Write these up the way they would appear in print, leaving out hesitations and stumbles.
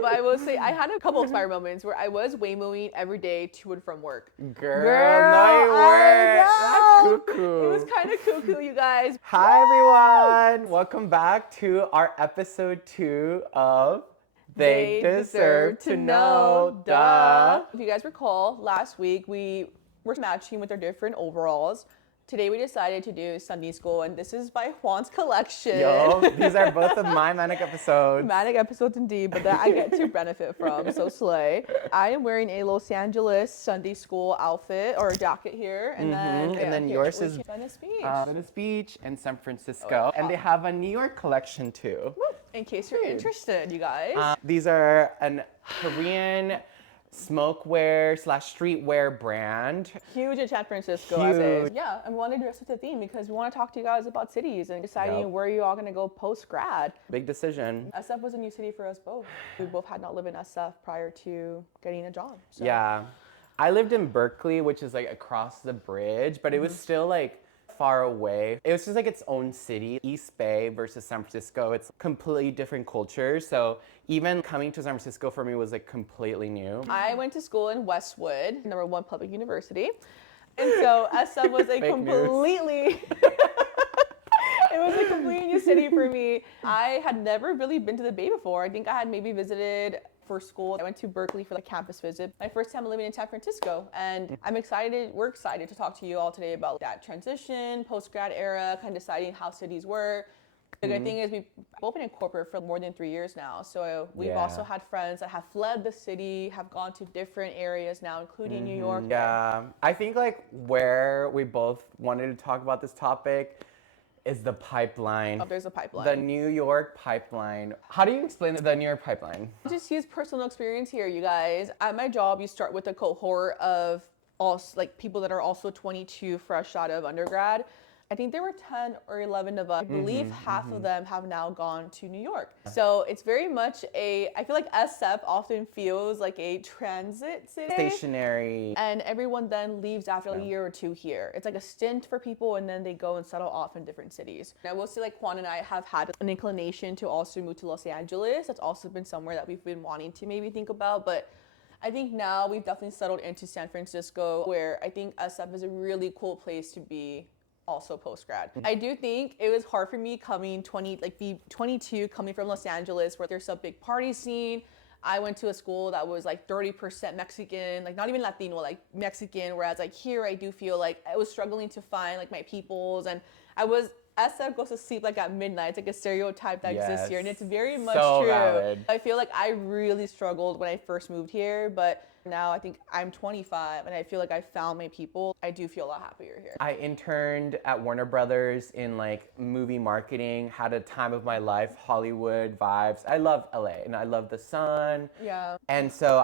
But I will say I had a couple of inspired moments where I was Waymoing every day to and from work. Girl, no, you weren't. That's cuckoo. It was kind of cuckoo, you guys. Hi, everyone. Welcome back to our episode 2 of They Deserve to Know. Duh. If you guys recall, last week we were matching with our different overalls. Today we decided to do Sunday school, and this is by Juan's collection. Yo, these are both of my manic episodes. Manic episodes indeed, but that I get to benefit from, so slay. I am wearing a Los Angeles Sunday school outfit or jacket here, and then yours is Venice Beach. Venice Beach and San Francisco, and they have a New York collection too. In case you're interested, you guys. These are a Korean smokewear / streetwear brand. Huge in San Francisco. Huge. Yeah, and we wanted to dress with the theme because we want to talk to you guys about cities and deciding where you all going to go post-grad. Big decision. SF was a new city for us both. We both had not lived in SF prior to getting a job. So. Yeah. I lived in Berkeley, which is like across the bridge, but it was still like far away. It was just like its own city. East Bay versus San Francisco, it's completely different cultures. So even coming to San Francisco for me was like completely new. I went to school in Westwood, #1 public university. And so SF was a completely... It was a completely new city for me. I had never really been to the Bay before. I think I had maybe visited for school. I went to Berkeley for the campus visit. My first time living in San Francisco. And we're excited to talk to you all today about that transition, post-grad era, kind of deciding how cities were. The good thing is we've both been in corporate for more than 3 years now. So we've also had friends that have fled the city, have gone to different areas now, including New York. Yeah, I think like where we both wanted to talk about this topic is the pipeline. Oh, there's a pipeline. The New York pipeline. How do you explain the New York pipeline? Just use personal experience here, you guys. At my job, you start with a cohort of also like people that are also 22, fresh out of undergrad. I think there were 10 or 11 of us. I believe half of them have now gone to New York. So it's very much I feel like SF often feels like a transit city. Stationary. And everyone then leaves after a year or two here. It's like a stint for people and then they go and settle off in different cities. And I will say like Juan and I have had an inclination to also move to Los Angeles. That's also been somewhere that we've been wanting to maybe think about. But I think now we've definitely settled into San Francisco, where I think SF is a really cool place to be. Also post-grad. I do think it was hard for me be 22, coming from Los Angeles where there's a big party scene. I went to a school that was like 30% Mexican, like not even Latino, like Mexican, whereas like here I do feel like I was struggling to find like my peoples, and SF goes to sleep like at midnight. It's like a stereotype that exists here, and it's very much so true. Valid. I feel like I really struggled when I first moved here, but now I think I'm 25 and I feel like I found my people. I do feel a lot happier here. I interned at Warner Brothers in like movie marketing, had a time of my life, Hollywood vibes. I love LA and I love the sun. Yeah. And so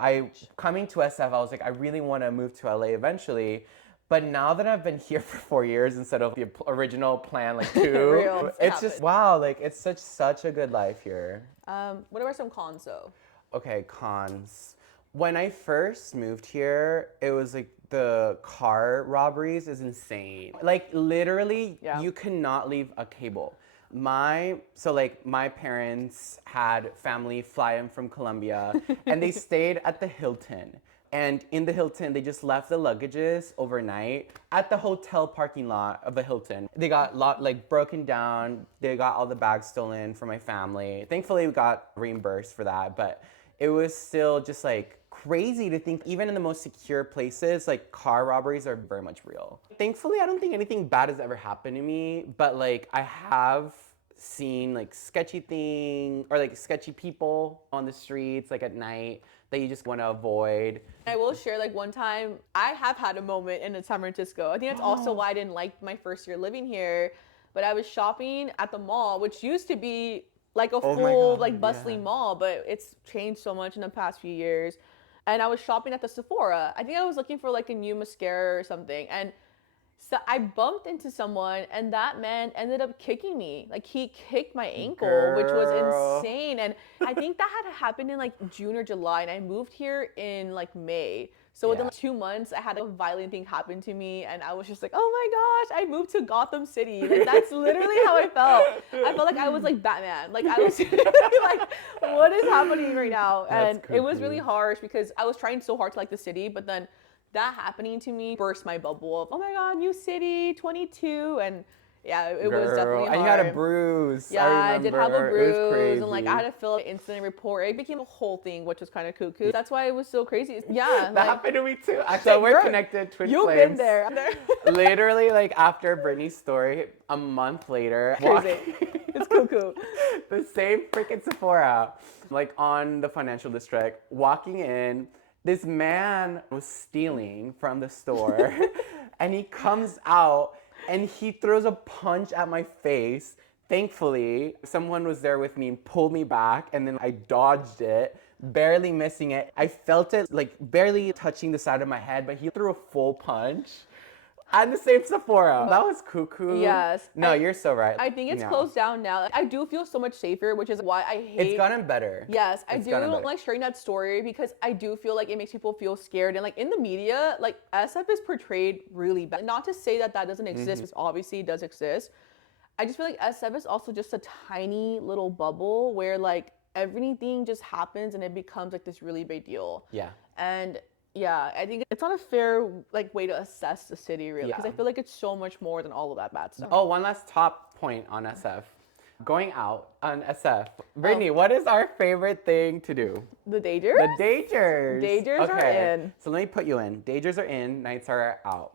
coming to SF, I was like, I really want to move to LA eventually. But now that I've been here for 4 years instead of the original plan, like 2, it's just, wow, like it's such a good life here. What are some cons though? Okay, cons. When I first moved here, it was like the car robberies is insane. Like literally, you cannot leave a cable. My parents had family fly in from Colombia and they stayed at the Hilton. And in the Hilton, they just left the luggages overnight at the hotel parking lot of the Hilton. They got broken down. They got all the bags stolen from my family. Thankfully, we got reimbursed for that, but it was still just like crazy to think even in the most secure places, like car robberies are very much real. Thankfully, I don't think anything bad has ever happened to me, but like I have seen like sketchy people on the streets like at night that you just want to avoid. I will share like one time I have had a moment in San Francisco. I think that's also why I didn't like my first year living here, but I was shopping at the mall, which used to be like a full bustling mall, but it's changed so much in the past few years. And I was shopping at the Sephora. I think I was looking for like a new mascara or something. And So I bumped into someone and that man ended up kicking me. Like he kicked my ankle, which was Girl. insane. And I think that had happened in like June or July and I moved here in like May. So within like 2 months, I had a violent thing happen to me, and I was just like, "Oh my gosh, I moved to Gotham City." Like that's literally how I felt. I felt like I was like Batman. Like I was like, "What is happening right now?" And it was really harsh because I was trying so hard to like the city, but then that happening to me burst my bubble of, "Oh my God, new city, 22," and yeah, it was definitely hard. And you had a bruise. Yeah, I did have a It was bruise, crazy. and like I had to fill out an incident report. It became a whole thing, which was kind of cuckoo. That's why it was so crazy. Yeah, that happened to me too. So we're connected, twin You've flames. been there. Literally, like after Britney's story, a month later, crazy. It's cuckoo. The same freaking Sephora, like on the financial district, walking in. This man was stealing from the store, and he comes out. And he throws a punch at my face. Thankfully, someone was there with me and pulled me back, and then I dodged it, barely missing it. I felt it like barely touching the side of my head, but he threw a full punch at the same Sephora. That was cuckoo. Yes. No, you're so right. I think it's closed down now. Like, I do feel so much safer, which is why I hate. It's gotten better. Yes, I do like sharing that story because I do feel like it makes people feel scared. And like in the media, like SF is portrayed really bad. Not to say that that doesn't exist, because obviously it does exist. I just feel like SF is also just a tiny little bubble where like everything just happens and it becomes like this really big deal. Yeah. And yeah, I think it's not a fair like way to assess the city really, because I feel like it's so much more than all of that bad stuff. Oh, one last top point on SF. Going out on SF. Brittany, what is our favorite thing to do? The Daygers? The Daygers. Daygers are in. So let me put you in. Daygers are in, nights are out.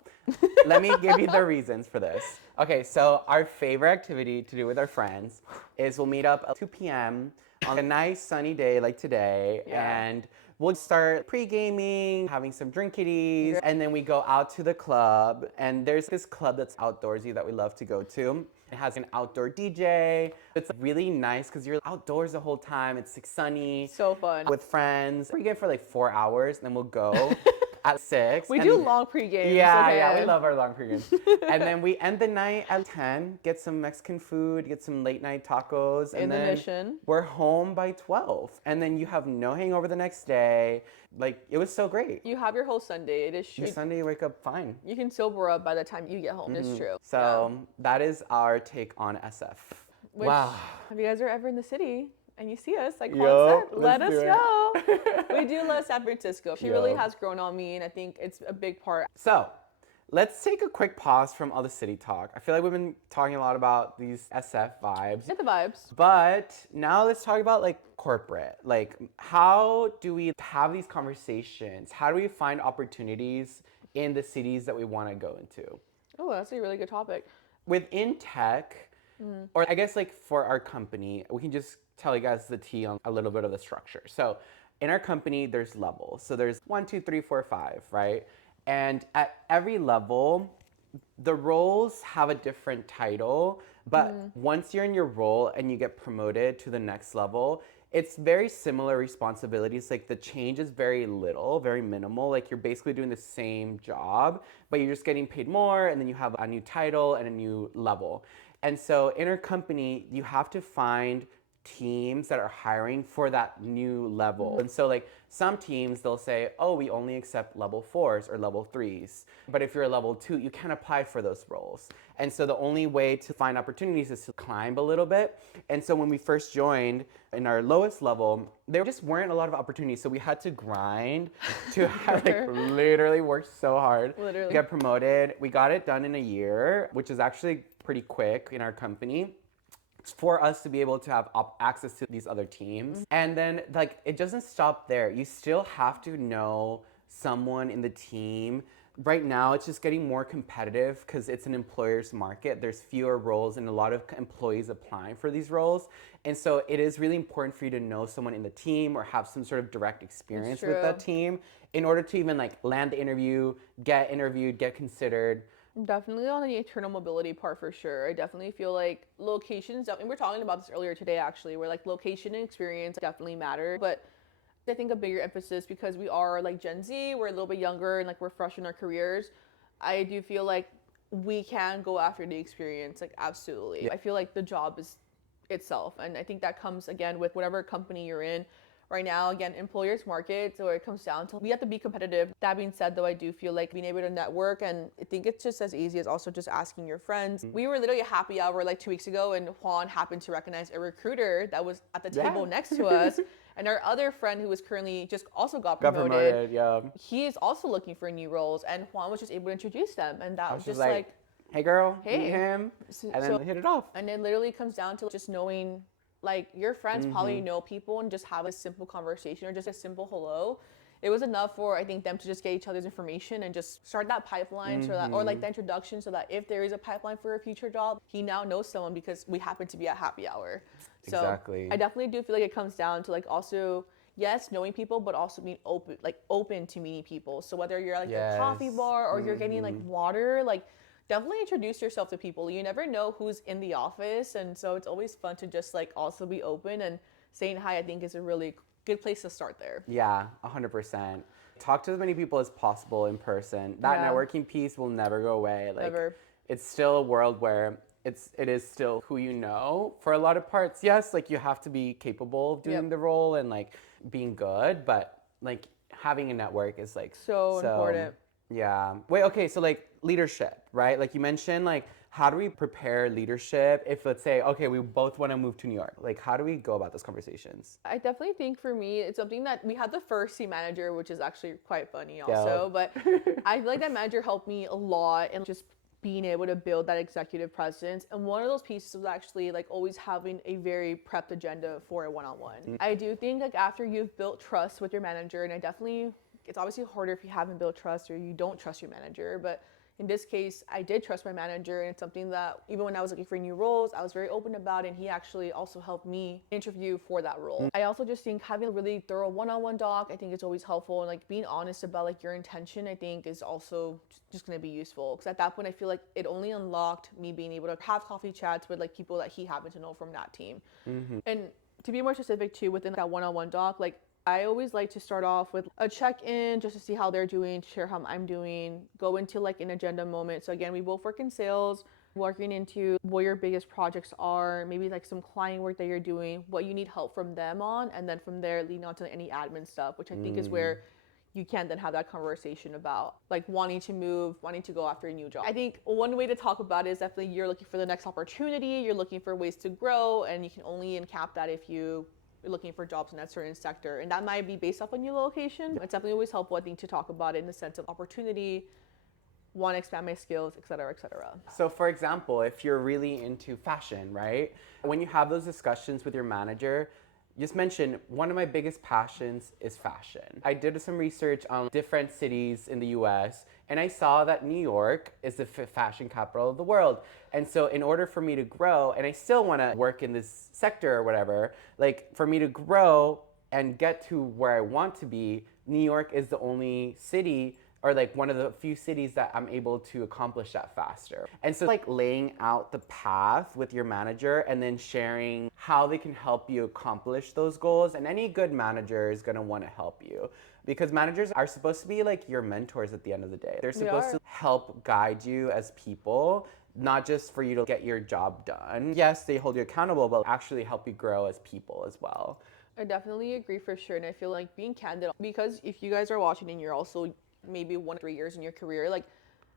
Let me give you the reasons for this. Okay, so our favorite activity to do with our friends is we'll meet up at 2 p.m. on a nice sunny day like today, and we'll start pre-gaming, having some drinkities, and then we go out to the club. And there's this club that's outdoorsy that we love to go to. It has an outdoor DJ. It's really nice because you're outdoors the whole time. It's like sunny. So fun. With friends. We get for like 4 hours, and then we'll go at 6. We do long pre-games. Yeah, we love our long pre-games. And then we end the night at 10, get some Mexican food, get some late night tacos. And then Mission. We're home by 12. And then you have no hangover the next day. Like, it was so great. You have your whole Sunday. It is true. Your Sunday, you wake up fine. You can sober up by the time you get home. It's true. So that is our take on SF. Wow. If you guys are ever in the city and you see us, like Juan said, let us know. We do love San Francisco. She really has grown on me, and I think it's a big part. So let's take a quick pause from all the city talk. I feel like we've been talking a lot about these SF vibes. Get the vibes. But now let's talk about like corporate. Like, how do we have these conversations? How do we find opportunities in the cities that we want to go into? Oh, that's a really good topic. Within tech, or I guess like for our company, we can just tell you guys the tea on a little bit of the structure. So in our company, there's levels. So there's 1, 2, 3, 4, 5, right? And at every level, the roles have a different title, but once you're in your role and you get promoted to the next level, it's very similar responsibilities. Like the change is very little, very minimal. Like you're basically doing the same job, but you're just getting paid more, and then you have a new title and a new level. And so in our company, you have to find teams that are hiring for that new level. And so like some teams, they'll say, oh, we only accept level 4s or level 3s. But if you're a level 2, you can't apply for those roles. And so the only way to find opportunities is to climb a little bit. And so when we first joined in our lowest level, there just weren't a lot of opportunities. So we had to grind to like literally work so hard to get promoted. We got it done in a year, which is actually pretty quick in our company, for us to be able to have access to these other teams. And then like it doesn't stop there. You still have to know someone in the team. Right now it's just getting more competitive because it's an employer's market. There's fewer roles and a lot of employees applying for these roles. And so it is really important for you to know someone in the team or have some sort of direct experience with that team in order to even like land the interview, get interviewed, get considered. Definitely on the internal mobility part for sure. I definitely feel like locations, and we were talking about this earlier today actually, where like location and experience definitely matter. But I think a bigger emphasis, because we are like Gen Z, we're a little bit younger and like we're fresh in our careers. I do feel like we can go after the experience, like absolutely. I feel like the job is itself, and I think that comes again with whatever company you're in. Right now, again, employers market, so it comes down to we have to be competitive. That being said, though, I do feel like being able to network, and I think it's just as easy as also just asking your friends. We were literally a happy hour like 2 weeks ago, and Juan happened to recognize a recruiter that was at the table next to us. And our other friend who was currently just also got promoted, he is also looking for new roles, and Juan was just able to introduce them, and that was just like, hey girl, hey, meet him, and then hit it off. And it literally comes down to just knowing, like, your friends probably know people, and just have a simple conversation or just a simple hello. It was enough for, I think, them to just get each other's information and just start that pipeline, so that, or like the introduction, so that if there is a pipeline for a future job, he now knows someone because we happen to be at happy hour. So exactly. I definitely do feel like it comes down to like also, yes, knowing people, but also being open to meeting people. So whether you're like a coffee bar or you're getting like water, like definitely introduce yourself to people. You never know who's in the office, and so it's always fun to just like also be open, and saying hi, I think, is a really good place to start there. Yeah, 100%. Talk to as many people as possible in person. That networking piece will never go away. Like, never. It's still a world where it is still who you know for a lot of parts. Yes, like you have to be capable of doing the role and like being good, but like having a network is like so important. Yeah. Wait, okay, so like leadership, right? Like you mentioned, like how do we prepare leadership if, let's say, okay, we both want to move to New York? Like how do we go about those conversations? I definitely think for me, it's something that we had the first team manager, which is actually quite funny also, but I feel like that manager helped me a lot in just being able to build that executive presence. And one of those pieces was actually like always having a very prepped agenda for a one-on-one. I do think like after you've built trust with your manager, and it's obviously harder if you haven't built trust or you don't trust your manager, but in this case, I did trust my manager, and it's something that even when I was looking for new roles, I was very open about, and he actually also helped me interview for that role. I also just think having a really thorough one-on-one doc, I think is always helpful, and like being honest about like your intention, I think is also just going to be useful, because at that point, I feel like it only unlocked me being able to have coffee chats with like people that he happened to know from that team. And to be more specific too, within that one-on-one doc, like I always like to start off with a check-in just to see how they're doing, share how I'm doing, go into like an agenda moment. So again, we both work in sales, working into what your biggest projects are, maybe like some client work that you're doing, what you need help from them on, and then from there leading on to any admin stuff, which I think is where you can then have that conversation about like wanting to move, wanting to go after a new job. I think one way to talk about it is definitely you're looking for the next opportunity, you're looking for ways to grow, and you can only encap that if you're looking for jobs in that certain sector, and that might be based off on your location. It's definitely always helpful, I think, to talk about it in the sense of opportunity, want to expand my skills, et cetera, et cetera. So for example, if you're really into fashion, right? When you have those discussions with your manager, just mention one of my biggest passions is fashion. I did some research on different cities in the US, and I saw that New York is the fashion capital of the world. And so in order for me to grow, and I still want to work in this sector or whatever, like for me to grow and get to where I want to be, New York is the only city or like one of the few cities that I'm able to accomplish that faster. And so like laying out the path with your manager and then sharing how they can help you accomplish those goals. And any good manager is gonna wanna help you, because managers are supposed to be like your mentors at the end of the day. They're supposed to help guide you as people, not just for you to get your job done. Yes, they hold you accountable, but actually help you grow as people as well. I definitely agree for sure. And I feel like being candid, because if you guys are watching and you're also maybe 1 or 3 years in your career, like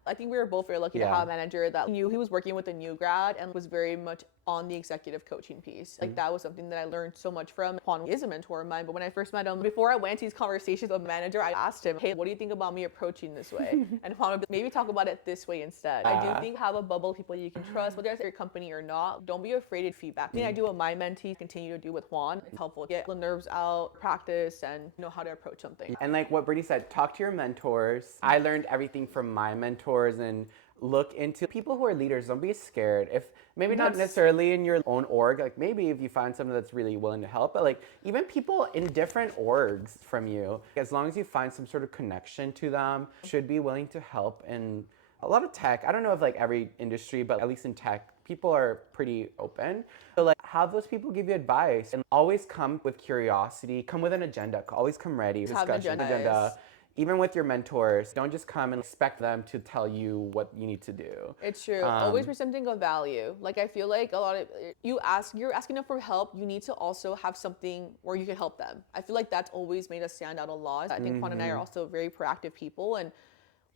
I think we were both very lucky to have a manager that knew he was working with a new grad and was very much on the executive coaching piece. Like that was something that I learned so much from. Juan is a mentor of mine, but when I first met him, before I went to these conversations with a manager, I asked him, hey, what do you think about me approaching this way? And Juan would maybe talk about it this way instead. I do think have a bubble of people you can trust, whether it's your company or not. Don't be afraid of feedback. I think I do what my mentees continue to do with Juan. It's helpful to get the nerves out, practice, and know how to approach something. And like what Brittany said, talk to your mentors. I learned everything from my mentors, and look into people who are leaders. Don't be scared. If maybe not necessarily in your own org, like maybe if you find someone that's really willing to help, but like even people in different orgs from you, as long as you find some sort of connection to them, should be willing to help. In a lot of tech, I don't know if like every industry, but at least in tech, people are pretty open. So like have those people give you advice, and always come with curiosity, come with an agenda, always come ready. Discussion agenda. even with your mentors, don't just come and expect them to tell you what you need to do. It's true. Always be something of value. Like, I feel like a lot of you're asking them for help. You need to also have something where you can help them. I feel like that's always made us stand out a lot. I think Juan and I are also very proactive people, and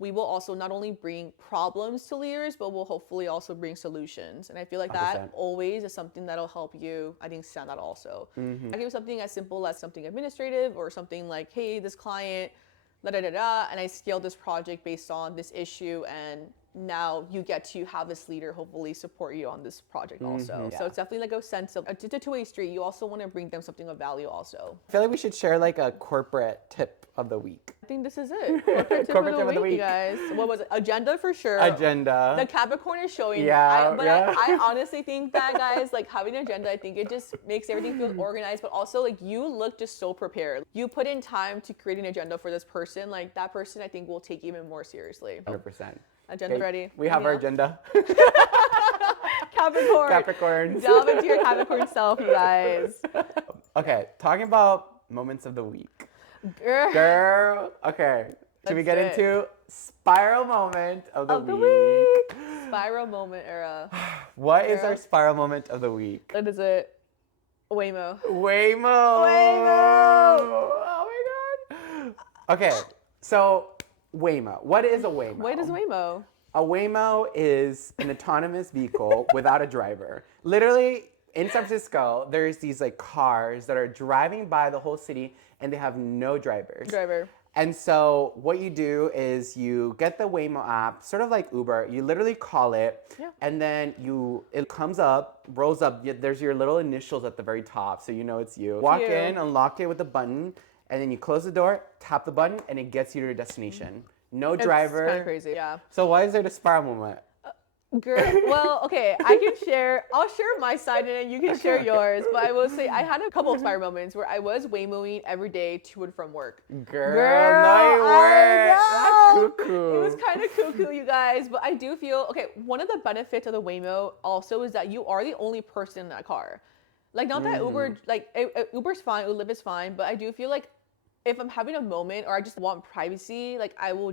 we will also not only bring problems to leaders, but we'll hopefully also bring solutions. And I feel like 100%. that always is something that'll help you, I think, stand out also. I give something as simple as something administrative or something like, hey, this client, and I scaled this project based on this issue, and now you get to have this leader hopefully support you on this project also. So it's definitely like a sense of, it's a two-way street. You also want to bring them something of value also. I feel like we should share like a corporate tip of the week. I think this is it. Corporate tip of the week, you guys. What was it? Agenda for sure. Agenda. The Capricorn is showing. Yeah. I honestly think that, guys, like having an agenda, I think it just makes everything feel organized, but also like you look just so prepared. You put in time to create an agenda for this person. Like that person, I think, will take even more seriously. 100%. Agenda ready. We have our agenda. Capricorn. Capricorns. Delve into your Capricorn self, you guys. Okay, talking about moments of the week. Girl. Okay. Should we Let's get do it. into spiral moment of the week? Spiral moment era. What is our spiral moment of the week? What is it? Waymo. Waymo. Oh my god. Okay, so Waymo. What is a Waymo? What is Waymo? A Waymo is an autonomous vehicle without a driver. Literally, in San Francisco, there's these like cars that are driving by the whole city and they have no drivers. And so what you do is you get the Waymo app, sort of like Uber. You literally call it, and then it comes up, rolls up. There's your little initials at the very top, so you know it's you. Walk in, unlock it with a button, and then you close the door, tap the button, and it gets you to your destination. No driver. It's kind of crazy, yeah. So why is there the spiral moment? Girl, well, okay, I'll share my side and then you can share yours. But I will say I had a couple of spiral moments where I was Waymoing every day to and from work. Girl, no, you weren't. That's cuckoo. It was kind of cuckoo, you guys. But I do feel, okay, one of the benefits of the Waymo also is that you are the only person in that car. Like, not that Uber, like, Uber's fine, Lyft is fine, but I do feel like if I'm having a moment or I just want privacy, like, I will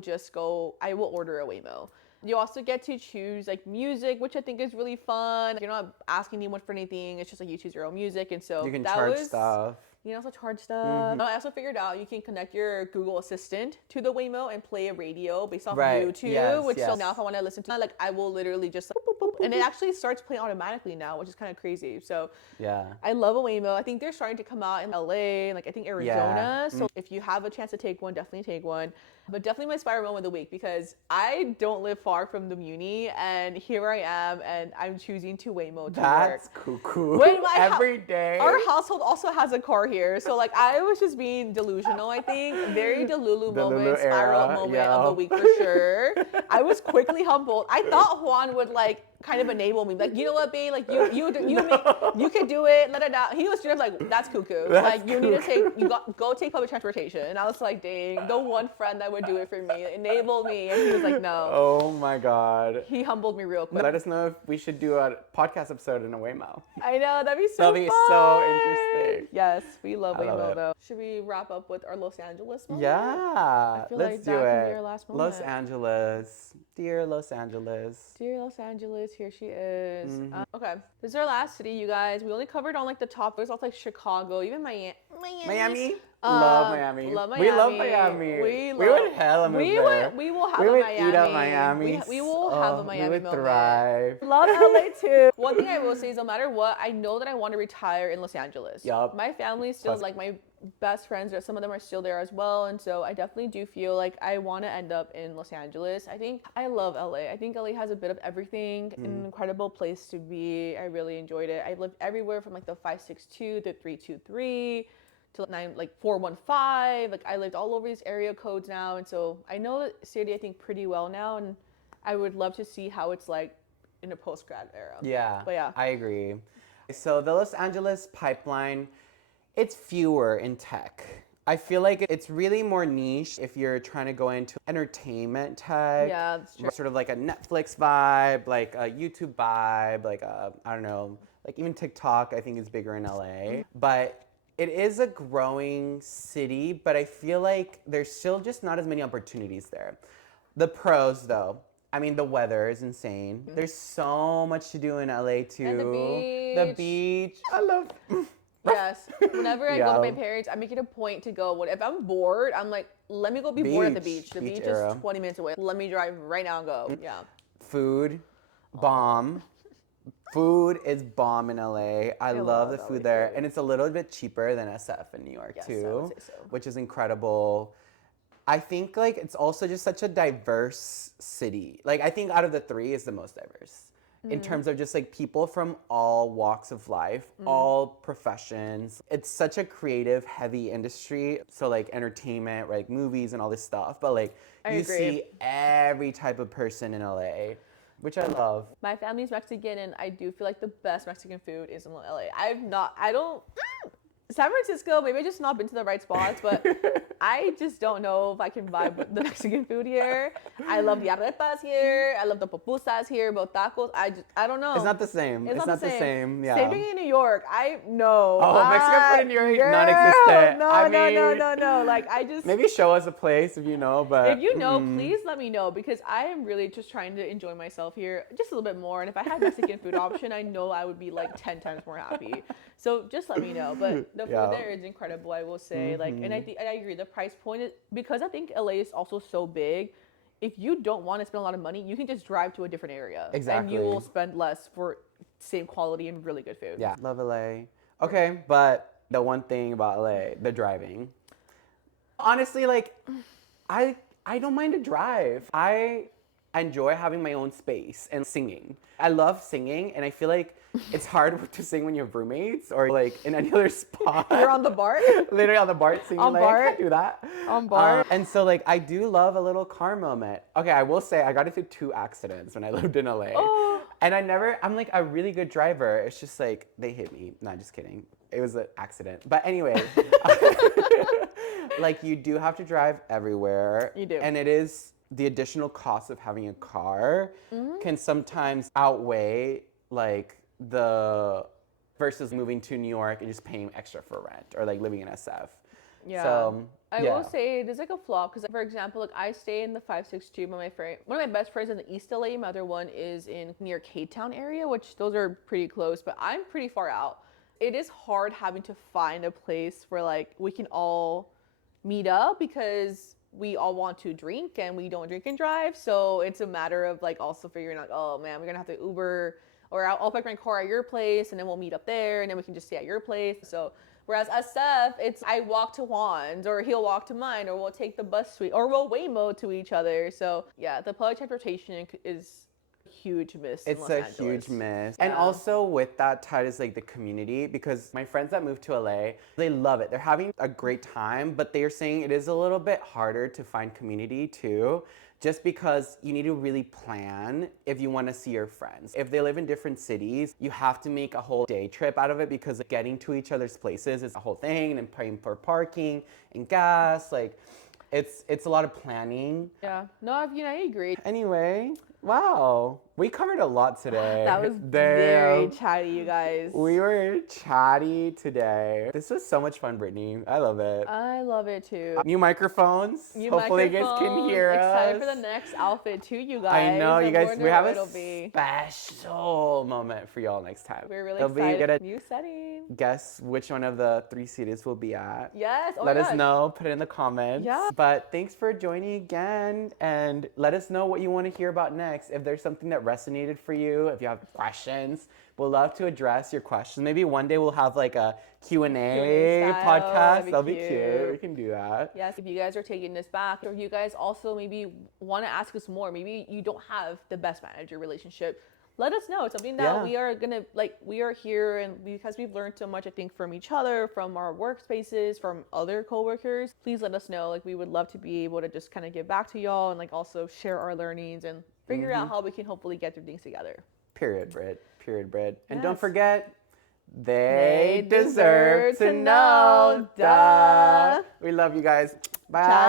order a Waymo. You also get to choose like music, which I think is really fun. You're not asking anyone for anything. It's just like you choose your own music. And so you can charge stuff. You can also charge stuff. I also figured out you can connect your Google Assistant to the Waymo and play a radio based off of YouTube. So now if I want to listen to that, like I will literally just like, boop, boop, boop, and it actually starts playing automatically now, which is kind of crazy. So yeah, I love a Waymo. I think they're starting to come out in LA, like I think Arizona. So if you have a chance to take one, definitely take one. But definitely my spiral moment of the week because I don't live far from the Muni and here I am and I'm choosing to Waymo to work. That's cuckoo. Every day. Our household also has a car here. So like I was just being delusional, I think. Very Delulu moment, spiral moment of the week for sure. I was quickly humbled. I thought Juan would like kind of enable me. Like, you know what, babe? Like you can do it. Let it out. He was straight up like, that's cuckoo. Go take public transportation. And I was like, dang, the one friend that would do it for me, enable me. And he was like, no. Oh my God. He humbled me real quick. Let us know if we should do a podcast episode in a Waymo. I know, that'd be so fun. That'd be so interesting. Yes, we love Waymo though. Should we wrap up with our Los Angeles moment? Yeah, I feel let's like do that it. can be our last moment. Los Angeles, dear Los Angeles. Dear Los Angeles, here she is. Okay, this is our last city, you guys. We only covered on like the top. There's also like Chicago, even Miami. Love Miami. Love Miami. We love Miami. We would hella move there. We will have we a would Miami. eat up Miami. We will have a Miami we would moment. thrive. Love LA too. One thing I will say is no matter what, I know that I want to retire in Los Angeles. Yup. My family still like my best friends, some of them are still there as well, and so I definitely do feel like I want to end up in Los Angeles. I think I love LA. I think LA has a bit of everything, an incredible place to be. I really enjoyed it. I lived everywhere from like the 562 to 323 to 415. Like I lived all over these area codes now, and so I know the city I think pretty well now, and I would love to see how it's like in a post-grad era. Yeah, but yeah, I agree. So the Los Angeles pipeline, it's fewer in tech. I feel like it's really more niche if you're trying to go into entertainment tech. Yeah, that's true. Sort of like a Netflix vibe, like a YouTube vibe, like a, I don't know, like even TikTok I think is bigger in LA. But it is a growing city, but I feel like there's still just not as many opportunities there. The pros, though, I mean, the weather is insane. There's so much to do in LA too. And the beach. The beach. I love. Yes. Whenever I go with my parents, I make it a point to go. If I'm bored, I'm like, let me go be bored at the beach. The beach is 20 minutes away. Let me drive right now and go. Yeah. Food, bomb. Food is bomb in LA. I love the food there. And it's a little bit cheaper than SF in New York too, I would say so. which is incredible. I think like it's also just such a diverse city. Like I think out of the three is the most diverse in terms of just like people from all walks of life, all professions. It's such a creative heavy industry. So like entertainment, like movies and all this stuff. But like you see every type of person in LA, which I love. My family's Mexican and I do feel like the best Mexican food is in LA. San Francisco, maybe I just not been to the right spots, but I just don't know if I can vibe with the Mexican food here. I love the arepas here. I love the pupusas here, but tacos, I don't know. It's not the same. It's not the same. Yeah. Same thing in New York. No. Oh, Mexican food in New York is non-existent. No. Like I just maybe show us a place if you know, but if you know, please let me know because I am really just trying to enjoy myself here just a little bit more. And if I had Mexican food option, I know I would be like 10 times more happy. So just let me know. But the food there is incredible, I will say. Like, and I agree. The price point is because I think LA is also so big. If you don't want to spend a lot of money, you can just drive to a different area. Exactly. And you will spend less for same quality and really good food. Yeah, love LA. Okay, but the one thing about LA, the driving. Honestly, like, I don't mind to drive. I enjoy having my own space and singing. I love singing, and I feel like it's hard to sing when you have roommates or like in any other spot. You're on the BART? Literally on the BART singing. On like, BART? I can't do that. On BART? And so like I do love a little car moment. Okay, I will say I got into 2 accidents when I lived in LA. Oh. And I'm like a really good driver. It's just like they hit me. Not just kidding. It was an accident. But anyway, like you do have to drive everywhere. You do. And it is the additional cost of having a car can sometimes outweigh like the versus moving to New York and just paying extra for rent or like living in SF. Yeah. So, I will say there's like a flaw because, for example, like I stay in the 562. One of my best friends in the East LA. My other one is in near K-Town area, which those are pretty close, but I'm pretty far out. It is hard having to find a place where like we can all meet up because we all want to drink and we don't drink and drive. So it's a matter of like also figuring out, oh man, we're gonna have to Uber or I'll park my car at your place and then we'll meet up there and then we can just stay at your place. So whereas SF, it's I walk to Juan's or he'll walk to mine or we'll take the bus suite or we'll Waymo to each other. So yeah, the public transportation is a huge miss. It's a huge miss. Yeah. And also with that tied is like the community because my friends that moved to LA, they love it. They're having a great time, but they are saying it is a little bit harder to find community too. Just because you need to really plan if you want to see your friends. If they live in different cities, you have to make a whole day trip out of it because getting to each other's places is a whole thing and paying for parking and gas. Like, it's a lot of planning. Yeah. No, I agree. Anyway, wow. We covered a lot today. That was very chatty, you guys. We were chatty today. This was so much fun, Brittany. I love it. I love it too. New microphones. Hopefully you guys can hear us. Excited for the next outfit too, you guys. I know, you guys. We have a special moment for y'all next time. We're really excited. New setting. Guess which one of the 3 cities we'll be at. Yes. Let us know. Put it in the comments. Yeah. But thanks for joining again. And let us know what you want to hear about next. If there's something that resonated for you, if you have questions, we'll love to address your questions. Maybe one day we'll have like a Q&A podcast. That'll be cute. We can do that. Yes, if you guys are taking this back, or you guys also maybe want to ask us more, maybe you don't have the best manager relationship, let us know. It's something that we are here, and because we've learned so much, I think, from each other, from our workspaces, from other coworkers, please let us know. Like, we would love to be able to just kind of give back to y'all and like also share our learnings and figure out how we can hopefully get through things together. Period, Brit. And don't forget, they deserve to know. Duh. We love you guys. Bye. Ciao.